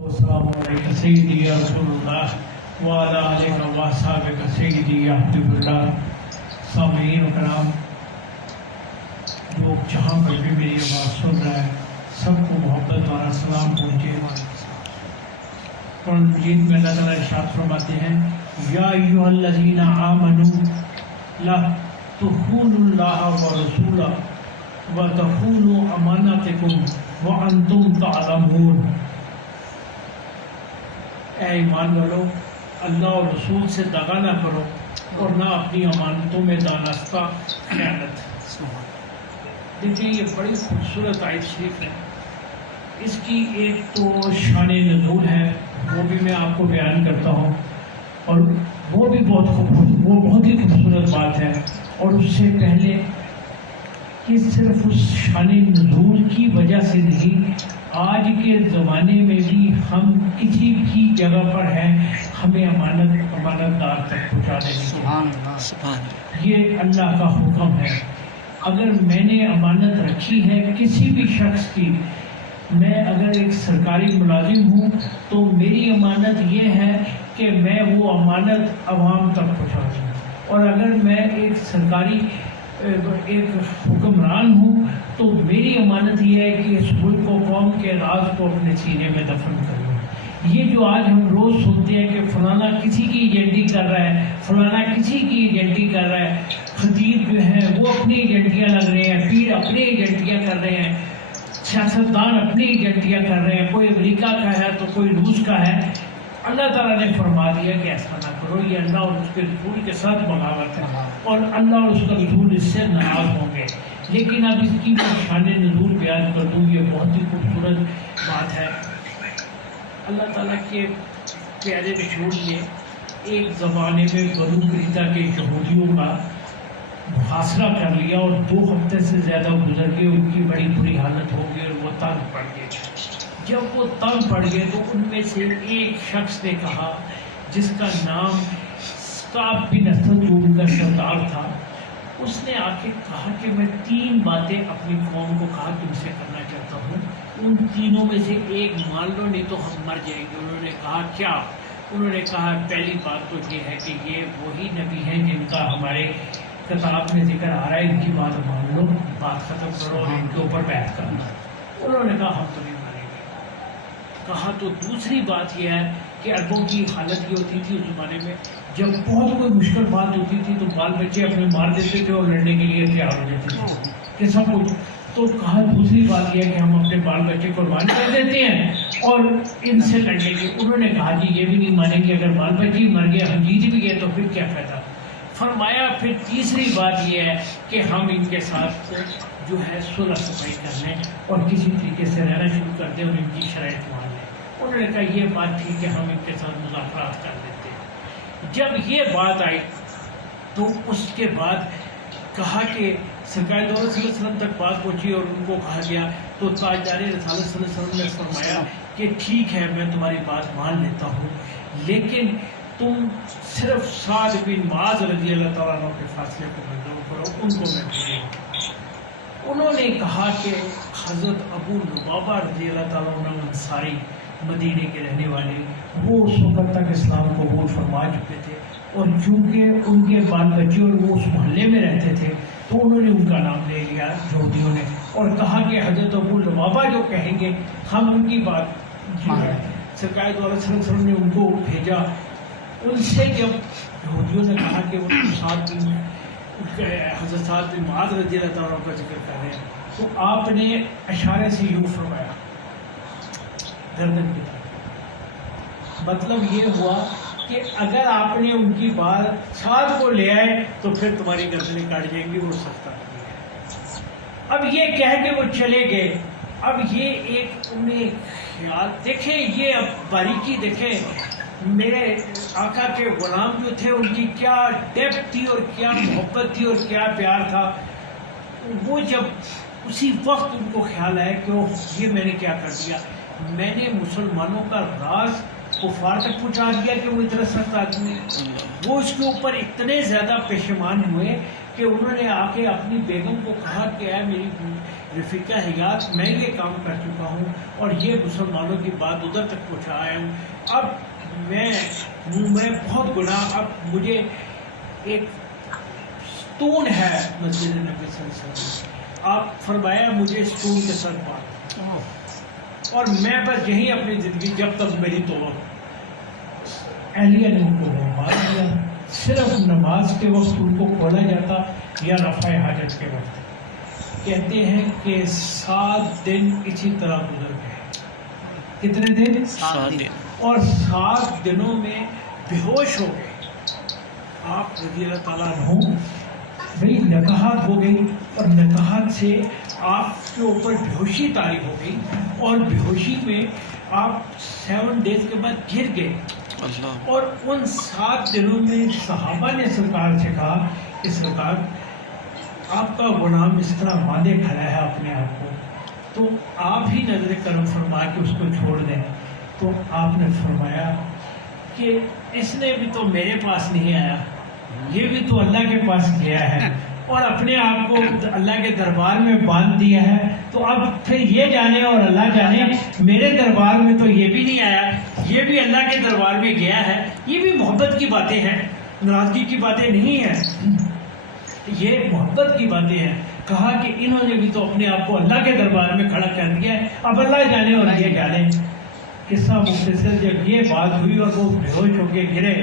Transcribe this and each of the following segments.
السلام علیکم سیدی یا رسول اللہ وعلی آلہ و اصحابہ سیدی یا حبیب اللہ۔ سامعین کرام، جو جہاں پر بھی میری آواز سن رہا ہے، سب کو محبت والا سلام پہنچے۔ قرآن مجید میں اللہ تعالیٰ ارشاد فرماتے ہیں، یا ایھا الذین آمنوا لا تخونوا اللہ ورسولہ وتخونوا اماناتکم وانتم تعلمون۔ اے ایمان والو، اللہ اور رسول سے دغا نہ کرو اور نہ اپنی امانتوں میں دانستہ خیانت۔ دیکھیں، یہ بڑی خوبصورت آیت شریف ہے۔ اس کی ایک تو شان نزول ہے، وہ بھی میں آپ کو بیان کرتا ہوں، اور وہ بھی بہت ہی خوبصورت بات ہے۔ اور اس سے پہلے کہ صرف اس شان نزول کی وجہ سے نہیں، آج کے زمانے میں بھی ہم کسی بھی جگہ پر ہیں، ہمیں امانت دار تک پہنچا دیں۔ یہ اللہ کا حکم ہے۔ اگر میں نے امانت رکھی ہے کسی بھی شخص کی، میں اگر ایک سرکاری ملازم ہوں تو میری امانت یہ ہے کہ میں وہ امانت عوام تک پہنچا دوں، اور اگر میں ایک سرکاری حکمران ہوں تو میری امانت یہ ہے کہ اس ملک و قوم کے راز کو اپنے سینے میں دفن کروں۔ یہ جو آج ہم روز سنتے ہیں کہ فلانا کسی کی ایجنٹی کر رہا ہے، فلانا کسی کی ایجنٹی کر رہا ہے، خطیب جو ہیں وہ اپنی ایجنٹیاں لگ رہے ہیں، پیر اپنی ایجنٹیاں کر رہے ہیں، سیاستدان اپنی ایجنٹیاں کر رہے ہیں، کوئی امریکہ کا ہے تو کوئی روس کا ہے۔ اللہ تعالیٰ نے فرما دیا کہ ایسا نہ کرو، یہ اللہ اور اس کے رسول کے ساتھ بغاوت ہے، اور اللہ اور اس کا رسول اس سے ناراض ہوں گے۔ لیکن اب اس کی میں شان نزول بیان کر دوں، یہ بہت ہی خوبصورت بات ہے۔ اللہ تعالیٰ کے پیارے رسول نے ایک زمانے میں بنو قریظہ کے یہودیوں کا محاصرہ کر لیا، اور 2 ہفتے سے زیادہ گزر گئے، ان کی بڑی بری حالت ہو گئی اور وہ تنگ پڑ گئے۔ جب وہ تنگ پڑ گئے تو ان میں سے ایک شخص نے کہا، جس کا نام کعب بن اسد جو ان کا سردار تھا، اس نے آ کے کہا کہ میں 3 باتیں اپنی قوم کو کہا تم سے کرنا چاہتا ہوں، ان تینوں میں سے ایک مان لو نہیں تو ہم مر جائیں گے۔ انہوں نے کہا کیا؟ انہوں نے کہا پہلی بات تو یہ ہے کہ یہ وہی نبی ہیں جن کا ہمارے کتاب میں ذکر آ رہا ہے، ان کی بات مان لو، بات ختم کرو اور ان کے اوپر بیعت کرنا۔ انہوں نے کہا ہم تو نہیں مانیں گے۔ کہا تو دوسری بات یہ ہے کہ عربوں کی حالت یہ ہوتی تھی اس زمانے میں، جب بہت کوئی مشکل بات ہوتی تھی تو بال بچے اپنے مار دیتے تھے اور لڑنے کے لیے تیار ہو جاتے تھے کہ سب کچھ۔ تو کہا دوسری بات یہ ہے کہ ہم اپنے بال بچے قربان کر دیتے ہیں اور ان سے لڑنے کی۔ انہوں نے کہا جی یہ بھی نہیں مانیں گے، اگر بال بچے مر گئے ہم جیت بھی گئے تو پھر کیا فائدہ۔ فرمایا پھر تیسری بات یہ ہے کہ ہم ان کے ساتھ جو ہے صلح صفائی کر لیں اور کسی طریقے سے رہنا شروع کر دیں اور ان کی شرائط مان لیں۔ انہوں نے کہا یہ بات ٹھیک ہے، ہم ان کے ساتھ مذاکرات کر لیتے ہیں۔ جب یہ بات آئی تو اس کے بعد کہا کہ سرکار دو صلی اللہ علیہ وسلم تک بات پہنچی اور ان کو کہا گیا تو تاجدار رسالت صلی اللہ علیہ وسلم نے فرمایا کہ ٹھیک ہے میں تمہاری بات مان لیتا ہوں، لیکن تم صرف سعد بن معاذ رضی اللہ تعالیٰ عنہ کے فاصلے کو منظور کرو، ان کو میں بھیجوں۔ انہوں نے کہا کہ حضرت ابو لبابہ رضی اللہ تعالیٰ عنہ انصاری مدینے کے رہنے والے، وہ اس وقت تک اسلام قبول فرما چکے تھے، اور چونکہ ان کے بال بچے اور وہ اس محلے میں رہتے تھے تو انہوں نے ان کا نام لے لیا یہودیوں نے، اور کہا کہ حضرت ابو لبابہ جو کہیں گے ہم ان کی بات سرکار دو صلی اللہ علیہ وسلم نے ان کو بھیجا۔ ان سے جب یہودیوں نے کہا کہ وہ حضرت سعد بن معاذ رضی اللہ تعالیٰ عنہ کا ذکر کر رہے ہیں، تو آپ نے اشارے سے یوں فرمایا گردن کی طرف۔ مطلب یہ ہوا کہ اگر آپ نے ان کی بات سعد کو لے آئے تو پھر تمہاری گردنیں کاٹ جائیں گی، وہ سستا نہیں ہے۔ اب یہ کہہ کے وہ چلے گئے۔ اب یہ ایک انہیں خیال دیکھیں، یہ اب باریکی دیکھیں، میرے آقا کے غلام جو تھے ان کی کیا ڈیپتھ تھی اور کیا محبت تھی اور کیا پیار تھا۔ وہ جب اسی وقت ان کو خیال آیا کہ یہ میں نے کیا کر دیا، میں نے مسلمانوں کا راز کفار تک پہنچا دیا کہ وہ اتنا سخت آدمی ہے۔ وہ اس کے اوپر اتنے زیادہ پشیمان ہوئے کہ کہ انہوں نے آ کے اپنی بیگم کو کہا کہ اے میری رفیقہ حیات، میں یہ کام کر چکا ہوں اور یہ مسلمانوں کی بات ادھر تک پہنچایا ہوں، اب میں بہت گناہ، اب مجھے ایک ستون ہے مسجد نبی صلی اللہ علیہ وسلم، آپ فرمایا مجھے ستون کے سر پار، اور میں بس یہی اپنی زندگی جب تک میری توبہ۔ اہلیہ نے ان کو مار دیا، صرف نماز کے وقت ان کو کھولا جاتا یا رفع حاجت کے وقت۔ کہتے ہیں کہ 7 دن اسی طرح گزر گئے۔ کتنے دن؟ 7 دن۔ اور 7 دنوں میں بے ہوش ہو گئے آپ رضی اللہ تعالیٰ عنہ۔ بھئی نکاحت ہو گئی، اور نکاحت سے آپ کے اوپر بے ہوشی طاری ہو گئی، اور بے ہوشی میں آپ 7 ڈیز کے بعد گر گئے۔ اور ان 7 دنوں میں صحابہ نے سرکار سے کہا کہ سرکار آپ کا غلام اس طرح باندھے کھڑا ہے اپنے آپ کو، تو آپ ہی نظر کرم فرما کے اس کو چھوڑ دیں۔ تو آپ نے فرمایا کہ اس نے بھی تو میرے پاس نہیں آیا، یہ بھی تو اللہ کے پاس گیا ہے اور اپنے آپ کو اللہ کے دربار میں باندھ دیا ہے، تو اب پھر یہ جانے اور اللہ جانے، میرے دربار میں تو یہ بھی نہیں آیا، یہ بھی اللہ کے دربار میں گیا ہے۔ یہ بھی محبت کی باتیں ہیں، ناراضگی کی باتیں نہیں ہیں، یہ محبت کی باتیں ہیں۔ کہا کہ انہوں نے بھی تو اپنے آپ کو اللہ کے دربار میں کھڑا کر دیا ہے، اب اللہ جانے اور یہ جانے۔ قصہ مختصر، جب یہ بات ہوئی اور وہ بے ہوش ہو کے گرے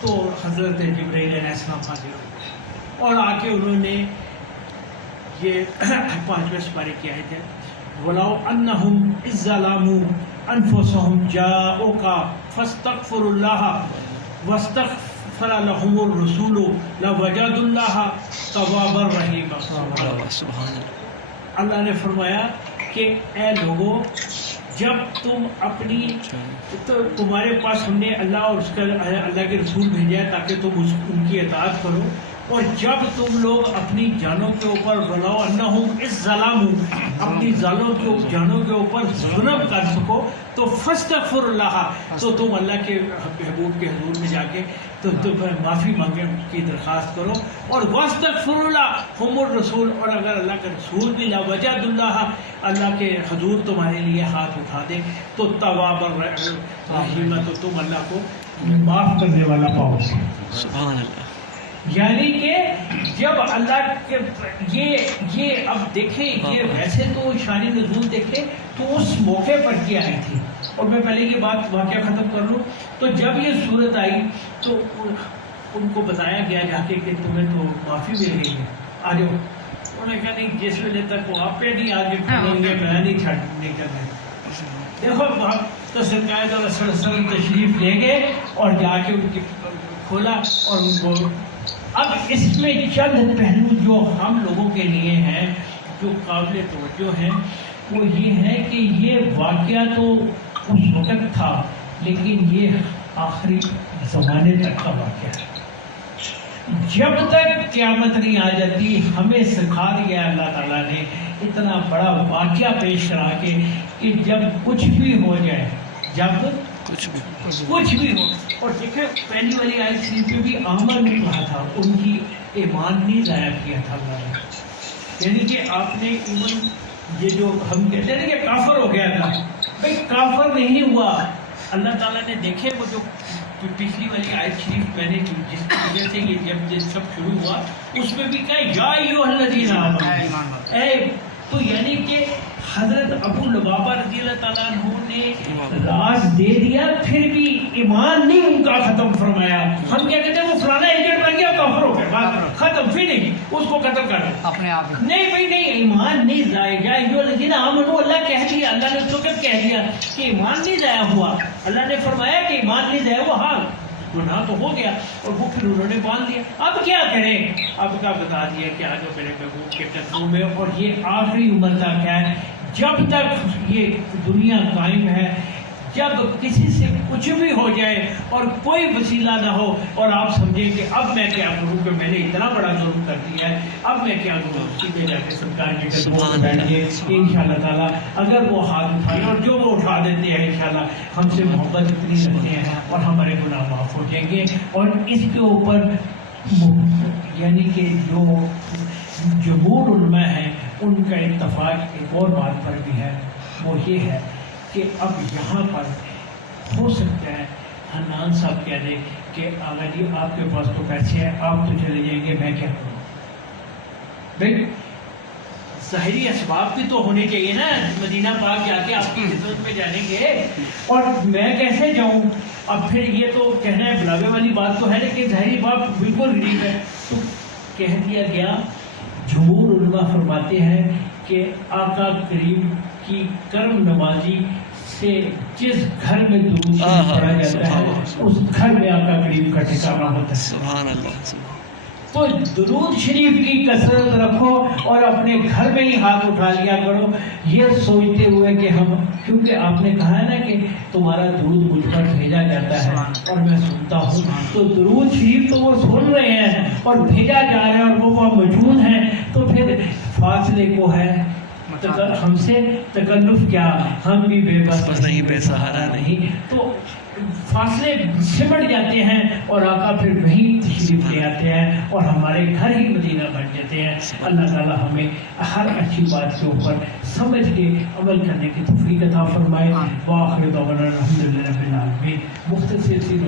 تو حضرت جبرائیل علیہ السلام حاضر ہوئے اور آ کے انہوں نے یہ 5ویں سپارے کی آیت ہے، وَلَوْ أَنَّهُمْ إِذ ظَلَمُوا أَنفُسَهُمْ جَاءُوكَ فَاسْتَغْفِرُوا اللَّهَ وَاسْتَغْفَرَ لَهُمُ الرَّسُولُ لَوَجَدُوا اللَّهَ تَوَّابًا رَحِيمًا۔ اللہ نے فرمایا کہ اے لوگو، جب تم اپنی تمہارے پاس ہم نے اللہ اور اس کا اللہ کے رسول بھیجا ہے تاکہ تم ان کی اطاعت کرو، اور جب تم لوگ اپنی جانوں کے اوپر وَلَوْ أَنَّهُمْ إِذ ظَلَمُوا اپنی جانوں کے اوپر ظلم کر سکو تو فَاسْتَغْفِرُوا اللَّهَ، تو تم اللہ کے محبوب کے حضور میں جا کے تو تم معافی مانگنے کی درخواست کرو، اور وَاسْتَغْفِرُوا لَهُمُ الرَّسُولُ، اور اگر اللہ کا رسول بھی لَوَجَدُوا اللَّهَ اللہ کے حضور تمہارے لیے ہاتھ اٹھا دے تو توابا رحیمہ، تو تم اللہ کو معاف کرنے والا پاؤ گے۔ سبحان اللہ۔ یعنی کہ جب اللہ کے یہ اب دیکھیں، یہ ویسے تو شان نزول دیکھیں تو اس موقع پر کیا آئی تھی، اور میں پہلے یہ بات واقعہ ختم کر لوں، تو جب یہ صورت آئی تو ان کو بتایا گیا جا کے کہ تمہیں تو معافی مل گئی ہے، آ جاؤ۔ انہوں نے کہا نہیں، جس ویلے تک وہ آپ پہ نہیں آگے کھولیں گے میں نہیں کرنا۔ دیکھو تو سرکار صلی اللہ علیہ وسلم تشریف لے گئے اور جا کے ان کی کھولا اور ان کو۔ اب اس میں چند پہلو جو ہم لوگوں کے لیے ہیں جو قابل توجہ ہیں، وہ یہ ہے کہ یہ واقعہ تو اس وقت تھا لیکن یہ آخری زمانے تک کا واقعہ ہے۔ جب تک قیامت نہیں آ جاتی ہمیں سکھا دیا اللہ تعالیٰ نے اتنا بڑا واقعہ پیش کرا کے کہ جب کچھ بھی ہو جائے، جب کچھ بھی ہو، اور دیکھیں پہلی والی آیت شریف میں بھی آمن نے کہا تھا، ان کی ایمان نہیں ضائع کیا تھا اللہ نے، یعنی کہ آپ نے ایمان، یہ جو ہم کہتے ہیں کہ کافر ہو گیا تھا، بھائی کافر نہیں ہوا۔ اللہ تعالیٰ نے دیکھے وہ جو پچھلی والی آیت شریف میں نے جس کی وجہ سے یہ جب سب شروع ہوا اس میں بھی کہا یا ایھا الذین آمنوا، اے، تو یعنی کہ حضرت ابو لبابہ رضی اللہ تعالیٰ عنہ نے راز دے دیا، پھر بھی ایمان نہیں ان کا ختم فرمایا۔ ہم کہتے تھے وہ فلانا ایجنٹ بن گیا کافر ہو گیا، بات ختم، پھر نہیں اس کو قتل کر دیا اپنے آپ نہیں بھائی نہیں، ایمان نہیں ضائع، یا ایھا الذین آمنوا اللہ کہہ دیا، اللہ نے اس وقت کہہ دیا کہ ایمان نہیں ضائع ہوا، اللہ نے فرمایا کہ ایمان نہیں ضائع ہوا، ہاں گناہ تو ہو گیا اور وہ پھر انہوں نے باندھ لیا، اب کیا کریں؟ اب کا بتا دیا کہ آ جاؤ میرے محبوب کے قدموں میں، اور یہ آخری عمر تک ہے، جب تک یہ دنیا قائم ہے، جب کسی سے کچھ بھی ہو جائے اور کوئی وسیلہ نہ ہو اور آپ سمجھیں کہ اب میں کیا کروں کہ میں نے اتنا بڑا ظلم کر دیا ہے، اب میں کیا کروں، سیدھے جا کے سرکار کے قدموں میں بیٹھیے، انشاءاللہ تعالیٰ اگر وہ ہاتھ اٹھائے، اور جو وہ اٹھا دیتے ہیں انشاءاللہ ہم سے محبت اتنی رکھتے ہیں اور ہمارے گناہ معاف ہو جائیں گے، اور اس کے اوپر یعنی کہ جو جمہور علماء ہیں ان کا اتفاق ایک اور بات پر بھی ہے، وہ یہ ہے کہ اب یہاں پر ہو سکتا ہے حنان صاحب کہہ دیں کہ آغا جی آپ کے پاس تو پیسے ہیں، آپ تو چلے جائیں گے، میں کیا کروں؟ بھائی ظاہری اسباب بھی تو ہونے چاہیے نا، مدینہ پاک جا کے آپ کی خدمت میں جانے کے، اور میں کیسے جاؤں؟ اب پھر یہ تو کہنا ہے بلاوے والی بات تو ہے، لیکن ظاہری بات بالکل غریب ہے۔ تو کہہ دیا گیا، جمہور علماء فرماتے ہیں کہ آقا کریم کی کرم نوازی سے جس گھر میں درود شریف پڑھا جاتا ہے اس گھر میں آقا کریم کا ٹھکانہ ہوتا ہے۔ سبحان اللہ۔ تو درود شریف کی کثرت رکھو اور اپنے گھر میں ہی ہاتھ اٹھا لیا کرو، یہ سوچتے ہوئے کہ ہم، کیونکہ آپ نے کہا ہے نا کہ تمہارا درود مجھ پر بھیجا جاتا ہے اور میں سنتا ہوں، تو درود شریف تو وہ سن رہے ہیں اور بھیجا جا رہا ہے اور وہ وہاں موجود ہیں، تو پھر فاصلے کو ہے ہم سے تکلف کیا، ہم بھی بے بس نہیں، بے سہارا نہیں، تو فاصلے سمٹ جاتے ہیں اور آقا پھر وہیں تشریف لے آتے ہیں اور ہمارے گھر ہی مدینہ بن جاتے ہیں۔ اللہ تعالی ہمیں ہر اچھی بات کے اوپر سمجھ کے عمل کرنے کی توفیق عطا فرمائے۔ وآخر دعوانا الحمدللہ رب العالمین۔ مختصر سی